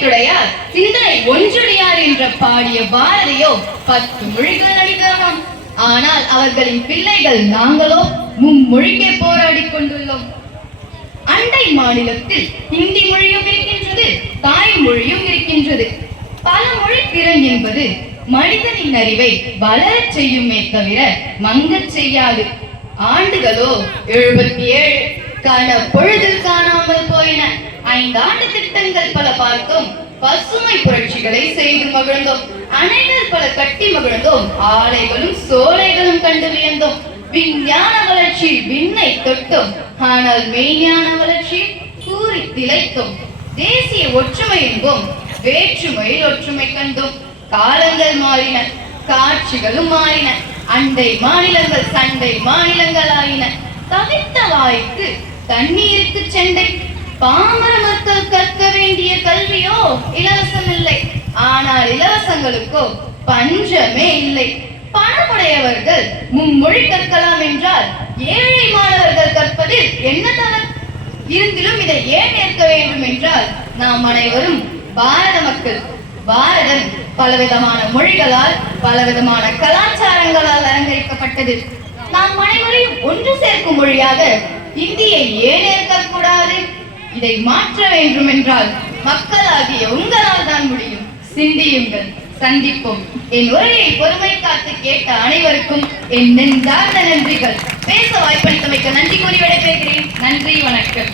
சிந்தனைத்துடையார் சிந்தனை ஒன்றுடையார் என்ற பாடிய பாரதியோ 10 மொழிகள் நடிகராம். ஆனால் அவர்களின் பிள்ளைகள் நாங்களோ மும்மொழிக்கே போராடி கொண்டுள்ளோம். அண்டை மாநிலத்தில் ஹிந்தி மொழியும் இருக்கின்றது, தாய்மொழியும் இருக்கின்றது. பல மொழி திறன் என்பது மனிதனின் அறிவை வளரச் செய்யுமே தவிர மங்கச் செய்யாது. ஆண்டுகளோ 77. கன பொழுதில் காணாமல் போயின. 5 ஆண்டு திட்டங்கள் பல பார்த்தோம். பசுமை புரட்சிகளை செய்து மகிழ்ந்தோம். அணைகள் பல கட்டி மகிழ்ந்தோம். ஆலைகளும் சோலைகளும் கண்டு வியந்தோம். விஞ்ஞான வளர்ச்சி விண்ணை தொட்டோம். ஆனால் மெய்ஞான வளர்ச்சி கூறி திளைத்தோம். தேசிய ஒற்றுமை என்போம், வேற்றுமையில் ஒற்றுமை கண்டோம். காலங்கள் மாறின, காட்சிகளும் மாறின. அண்டை மாநிலங்கள் சண்டை மாநிலங்கள் ஆயின. தவித்த வாய்க்கு தண்ணீருக்கு செண்டை. பாமர மக்கள் கற்க வேண்டிய கல்வியோ இலவசம் இல்லை. ஆனால் இலவசங்களுக்கோ பஞ்சமே இல்லை. பணமுடையவர்கள் மும்மொழி கற்கலாம் என்றால் ஏழை மாணவர்கள் கற்பதில் என்ன தவறு? இருந்திலும் இதை ஏன் ஏற்க வேண்டும் என்றால் நாம் அனைவரும் பாரத மக்கள். பாரதம் பலவிதமான மொழிகளால் பலவிதமான கலாச்சாரங்களால் அலங்கரிக்கப்பட்டது. நாம் அனைவரையும் ஒன்று சேர்க்கும் மொழியாக இந்தியை ஏன் ஏற்கக்கூடாது? இதை மாற்ற வேண்டும் என்றால் மக்களாகிய உங்களால் தான் முடியும். சிந்தியுங்கள், சந்திப்போம். என் உரையை பொறுமை காத்து கேட்ட அனைவருக்கும் என் நெஞ்சார்ந்த நன்றிகள். பேச வாய்ப்பளித்தமைக்கு நன்றி கூறி விடைபெறுகிறேன். நன்றி, வணக்கம்.